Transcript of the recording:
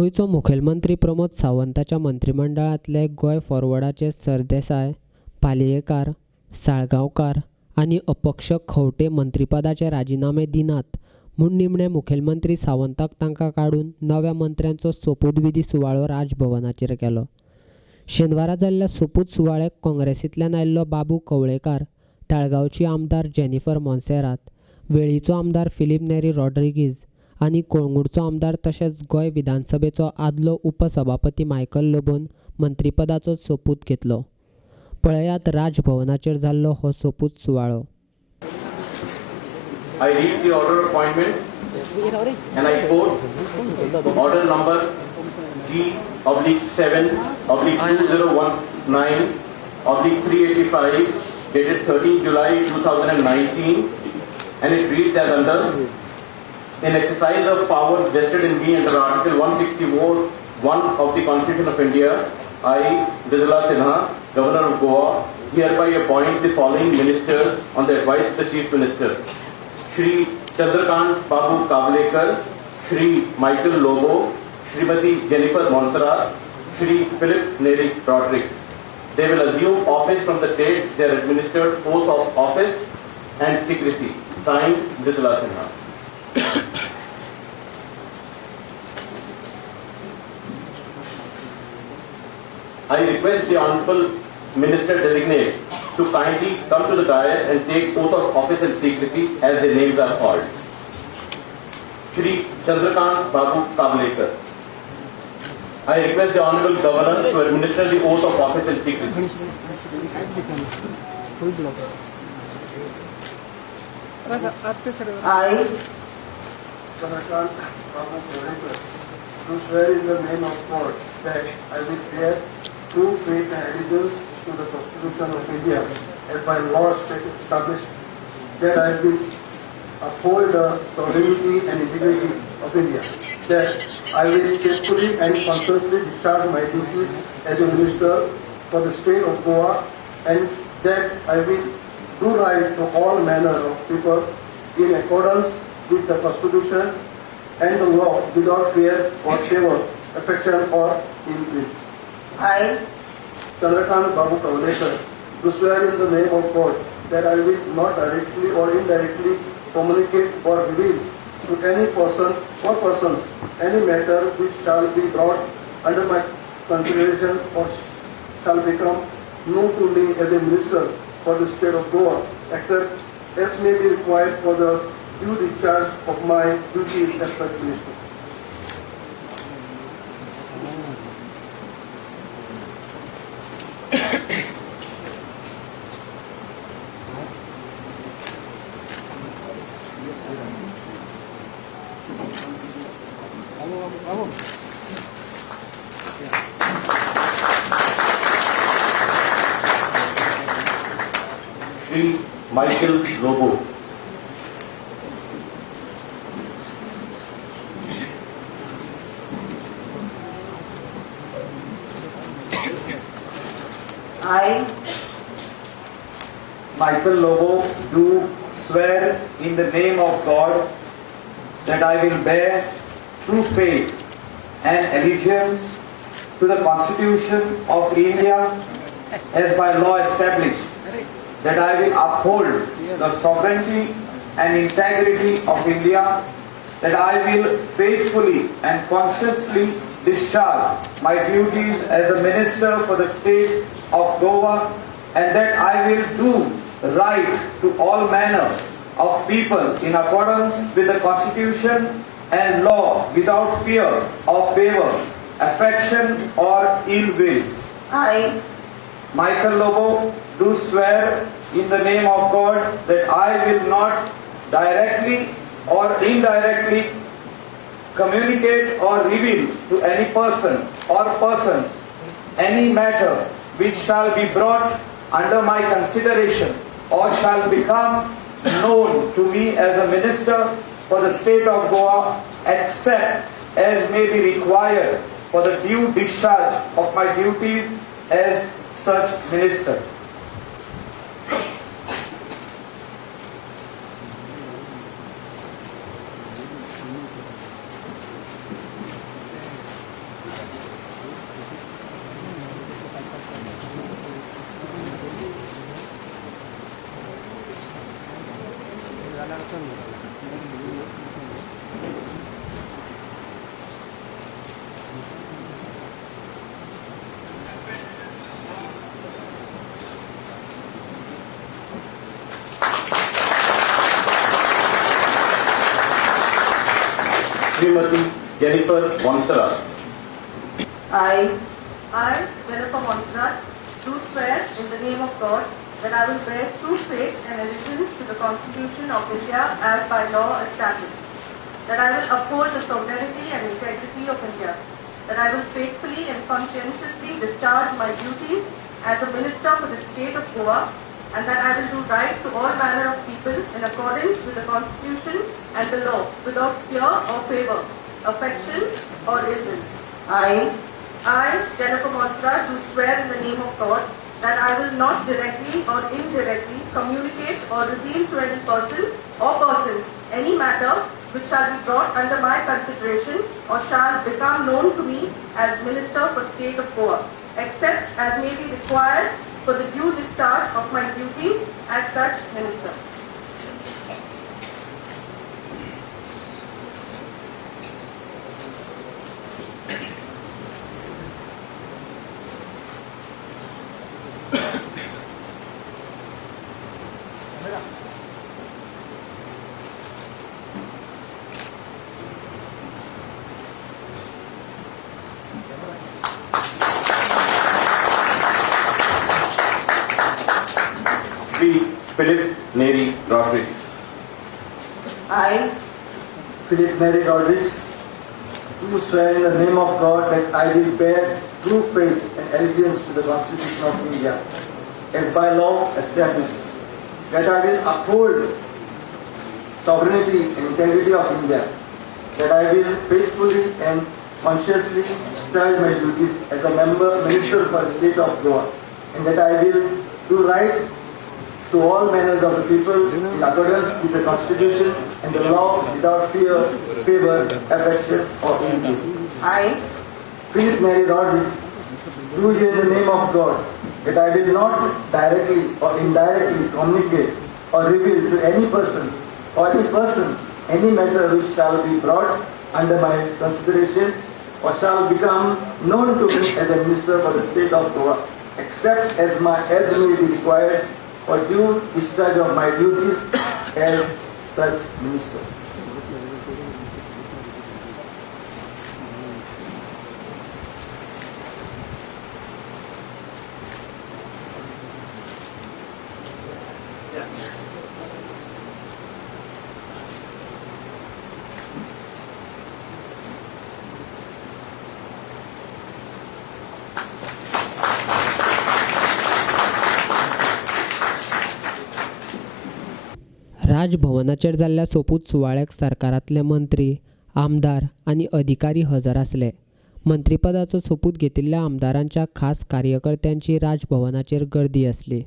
गोयचो मुखेलमंत्री प्रमोद सावंताच्या मंत्रिमंडळांतले गोंय फॉरवर्डाचे सरदेसाय, पालयेकार, साळगांवकार आनी अपक्ष खंवटे मंत्रीपदाचे राजिनामे दिनात म्हूण निमणे मुखेलमंत्री सावंताक तांकां काडून नव्या मंत्र्यांचो सोपूतविधी सुवाळो राजभवनाचेर केलो. शेनवारा जाल्ल्या सोपूत सुवाळ्याक काँग्रेसींतल्यान आयिल्लो बाबू कवळेकार, ताळगांवची आमदार जेनिफर मोन्सेरात, वेळीचो आमदार फिलिप नेरी रॉड्रिगीज आनी कोळंगूटचो आमदार तशेंच गोंय विधानसभेचो आदलो उपसभापती मायकल लोबोन मंत्रीपदाचो सोपूत घेतलो. पळयात राजभवनाचेर जाल्लो हो सोपूत सुवाळो. I read the order of appointment and I quote order number G/7/2019/385 dated 13 July 2019, and it reads as under: in exercise of powers vested in me under Article 164(1) of the Constitution of India, I, Vidula Sinha, Governor of Goa, hereby appoint the following ministers on the advice of the Chief Minister: Shri Chandrakant Babu Kavlekar, Shri Michael Lobo, Shrimati Jennifer Monserrat, Shri Philip Nery Rodrigues. They will assume office from the date they are administered oath of office and secrecy. Signed, Vidula Sinha. I request the Honorable Minister Designate to kindly come to the dais and take oath of office and secrecy as their names are called. Shri Chandrakant Babu Kavlekar. I request the Honorable Governor to administer the oath of office and secrecy. I, Chandrakant Babu Kavlekar, do swear in the name of God that I will bear true faith and allegiance to the Constitution of India as by law established, that I will uphold the sovereignty and integrity of India, that I will faithfully and conscientiously discharge my duties as a minister for the state of Goa, and that I will do right to all manner of people in accordance with the Constitution and the law without fear or favor, affection or ill will. I, Chandrakant Babu Kavlekar, do swear in the name of God that I will not directly or indirectly communicate or reveal to any person or persons any matter which shall be brought under my consideration or shall become known to me as a minister for the state of Goa, except as may be required for the due discharge of my duties as such minister. Shri Michael Lobo. I, Michael Lobo, do swear in the name of God that I will bear true faith and allegiance to the Constitution of India as by law established, that I will uphold the sovereignty and integrity of India, that I will faithfully and conscientiously discharge my duties as a minister for the state of Goa, and that I will do right to all manner of people in accordance with the Constitution and law without fear or favor, affection or ill will. I, Michael Lobo, do swear in the name of God that I will not directly or indirectly communicate or reveal to any person or persons any matter which shall be brought under my consideration or shall become known to me as a minister for the state of Goa, except as may be required for the due discharge of my duties as such minister. Srimati Jennifer Monserrat. I, Jennifer Monserrat, do swear in the name of God that I will bear true faith and allegiance to the Constitution of India as by law established, that I will uphold the sovereignty and integrity of India, that I will faithfully and conscientiously discharge my duties as a minister for the state of Goa, and that I will do right to all manner of people in accordance with the Constitution and the law, without fear or favor, affection or ill will. I, Jennifer Monserrat, do swear in the name of God that I will not directly or indirectly communicate or reveal to any person or persons any matter which shall be brought under my consideration or shall become known to me as Minister for State of Goa, except as may be required for the due discharge of my duties as such Minister. Shri Philip Neri Rodrigues. I, Philip Neri Rodrigues, do swear in the name of God that I will bear true faith and allegiance to the Constitution of India, as by law established, that I will uphold sovereignty and integrity of India, that I will faithfully and consciously discharge my duties as a minister for the state of Goa, and that I will do right to all manners of the people in accordance with the Constitution and the law without fear, favor, affection or ill will. I, Philip Neri Rodrigues, do here in the name of God that I will not directly or indirectly communicate or reveal to any person or any persons any matter which shall be brought under my consideration or shall become known to me as a minister for the state of Goa, except as may be required for due discharge of my duties as such minister. राजभवनाचेर जाल्ल्या सोपूत सुवाळ्याक सरकारांतले मंत्री, आमदार आनी अधिकारी हजर आसले. मंत्रिपदाचो सोपूत घेतिल्ल्या आमदारांच्या खास कार्यकर्त्यांची राजभवनाचेर गर्दी आसली.